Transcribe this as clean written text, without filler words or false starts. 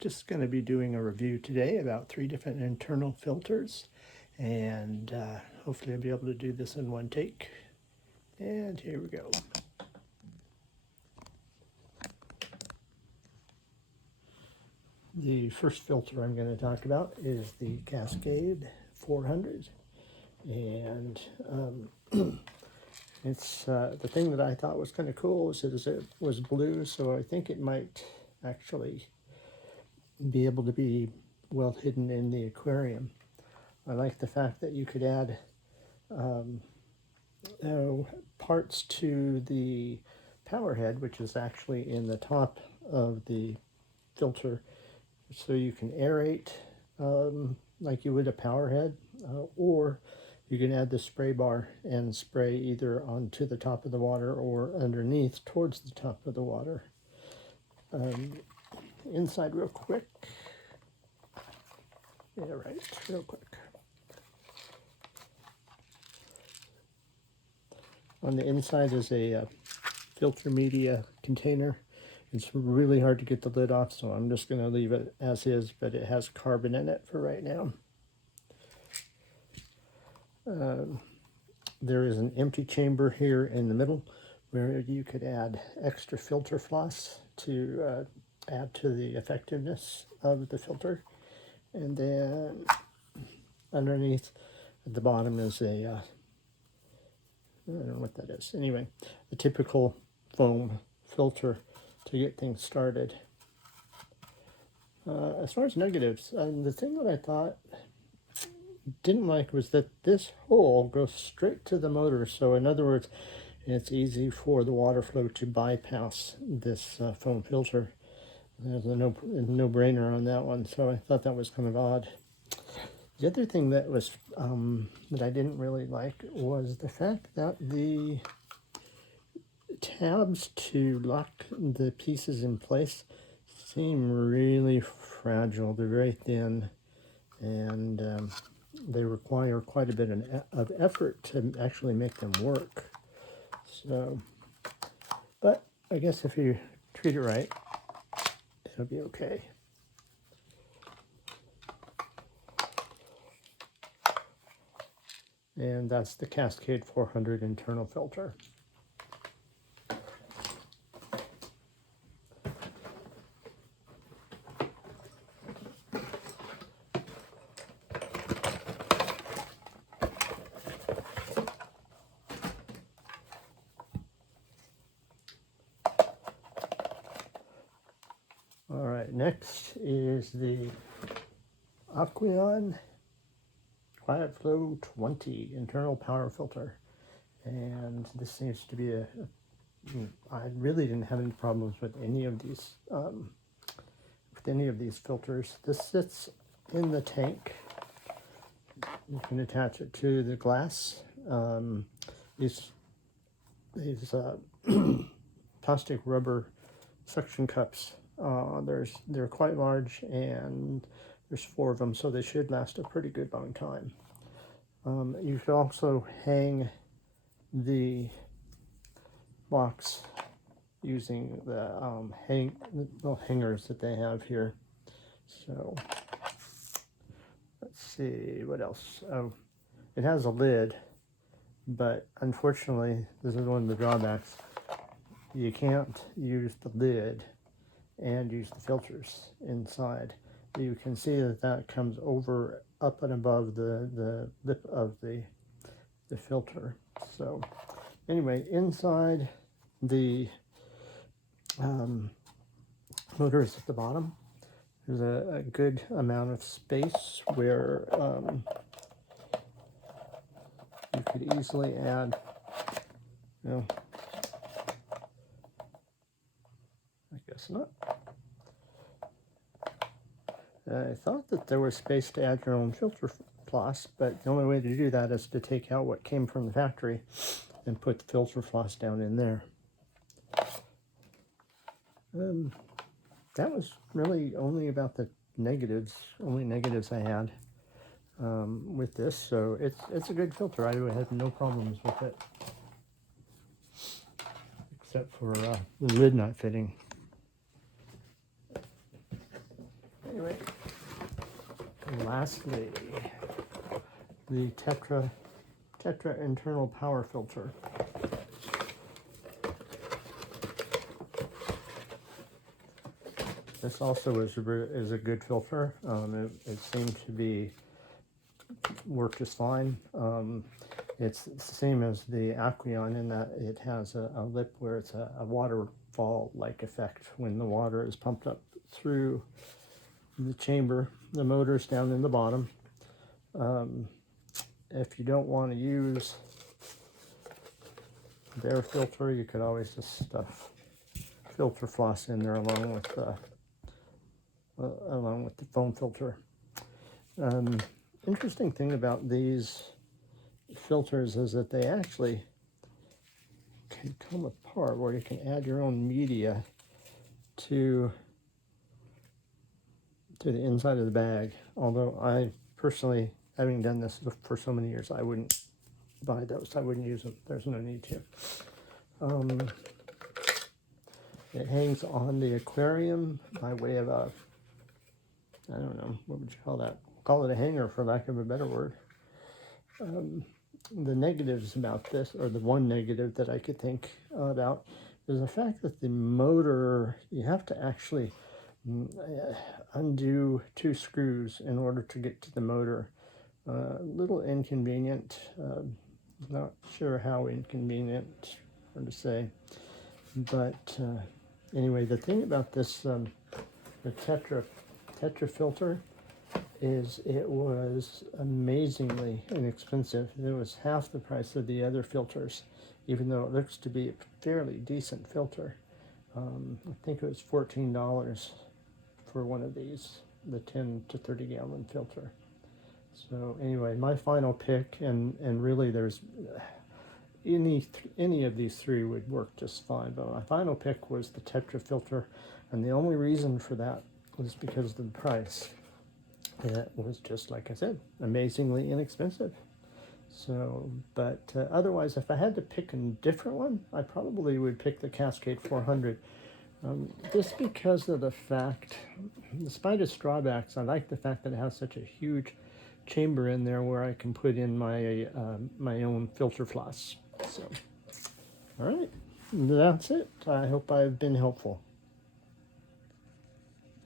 just going to be doing a review today about 3 different internal filters, and hopefully I'll be able to do this in one take. And here we go. The first filter I'm going to talk about is the Cascade 400, and it's the thing that I thought was kind of cool is it was blue, so I think it might actually be able to be well hidden in the aquarium. I like the fact that you could add parts to the power head, which is actually in the top of the filter, so you can aerate like you would a power head, or you can add the spray bar and spray either onto the top of the water or underneath towards the top of the water. Inside real quick. Yeah, right, real quick. On the inside is a filter media container. It's really hard to get the lid off, so I'm just going to leave it as is, but it has carbon in it for right now. There is an empty chamber here in the middle where you could add extra filter floss to add to the effectiveness of the filter. And then underneath at the bottom is a, I don't know what that is. Anyway, a typical foam filter to get things started. As far as negatives, the thing that I thought didn't like was that this hole goes straight to the motor. So in other words, it's easy for the water flow to bypass this foam filter. There's a no-brainer on that one, so I thought that was kind of odd. The other thing that was that I didn't really like was the fact that the tabs to lock the pieces in place seem really fragile. They're very thin, and they require quite a bit of effort to actually make them work. So, but I guess if you treat it right, it'll be okay. And that's the Cascade 400 internal filter. All right, next is the Aqueon Quiet Flow 20 internal power filter, and this seems to be I really didn't have any problems with any of these filters. This sits in the tank. You can attach it to the glass. These plastic rubber suction cups. They're quite large, and there's 4 of them, so they should last a pretty good long time. You should also hang the box using the little hangers that they have here. So let's see what else. Oh, it has a lid, but unfortunately, this is one of the drawbacks. You can't use the lid and use the filters inside. You can see that comes up and above the lip of the filter. So anyway, inside the motor is at the bottom. There's a good amount of space where you could easily add, I guess not. I thought that there was space to add your own filter floss, but the only way to do that is to take out what came from the factory and put the filter floss down in there. That was really only about the only negatives I had with this, so it's a good filter. I had no problems with it, except for the lid not fitting. anyway, and lastly, the Tetra Internal Power Filter. This also is a good filter. It seemed to be work just fine. It's the same as the Aquion in that it has a lip where it's a waterfall-like effect when the water is pumped up through the chamber. The motor's down in the bottom. If you don't want to use their filter, you could always just stuff filter floss in there along with the foam filter. Interesting thing about these filters is that they actually can come apart where you can add your own media to the inside of the bag. Although I personally, having done this for so many years, I wouldn't buy those. I wouldn't use them. There's no need to. It hangs on the aquarium by way of a, I don't know, what would you call that? Call it a hanger for lack of a better word. The negatives about this, or the one negative that I could think about, is the fact that the motor, you have to actually undo 2 screws in order to get to the motor. A little inconvenient, not sure how inconvenient, hard to say. But anyway, the thing about this, the Tetra filter, is it was amazingly inexpensive. It was half the price of the other filters, even though it looks to be a fairly decent filter. I think it was $14 for one of these, the 10 to 30 gallon filter. So anyway, my final pick, and really there's any of these 3 would work just fine, but my final pick was the Tetra filter, and the only reason for that was because of the price. It was just, like I said, amazingly inexpensive. So, but otherwise, if I had to pick a different one, I probably would pick the Cascade 400. Just because of the fact, despite its drawbacks, I like the fact that it has such a huge chamber in there where I can put in my my own filter floss. So, all right, that's it. I hope I've been helpful.